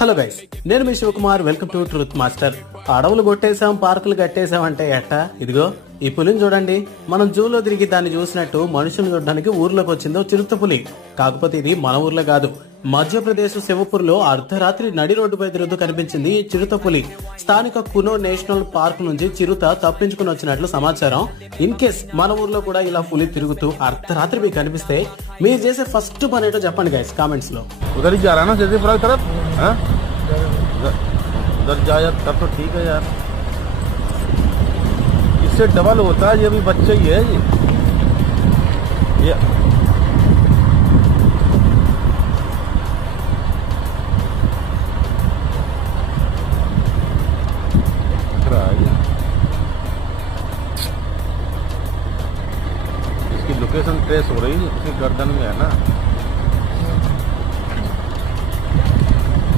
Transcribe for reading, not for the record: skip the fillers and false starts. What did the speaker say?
Hello guys, నేను మీ Shivakumar. Welcome to truth master. అడవులు కొట్టేశాం, పార్కులు కట్టేశాం అంటే ఎట్టా? ఇదిగో ఈ పులిని చూడండి. మనం జూలో తిరిగి దాన్ని చూసినట్టు మనుషులు చూడడానికి ఊర్లోకి వచ్చిందో చిరుత పులి. కాకపోతే ఇది మన ఊర్లో కాదు, మధ్యప్రదేశ్ శివపూర్లో అర్ధరాత్రి నడి రోడ్డుపై తిరుగుతూ కనిపించింది ఈ చిరుత పులి. స్థానిక కునో నేషనల్ పార్క్ నుంచి చిరుత తప్పించుకుని వచ్చినట్లు సమాచారం. ఇన్ కేస్ మన ఊర్లో కూడా ఇలా పులి తిరుగుతూ అర్ధరాత్రి మీకు కనిపిస్తే మీరు చేసే ఫస్ట్ పని ఏంటో చెప్పండి గైస్ కామెంట్స్ లో. उधर ही जा रहा है ना जैसे तरफ, हाँ उधर जा यार, तब तो ठीक है यार, इससे डबल होता है, ये भी बच्चा ही है ये इसकी लोकेशन ट्रेस हो रही है, उसकी गर्दन में है ना।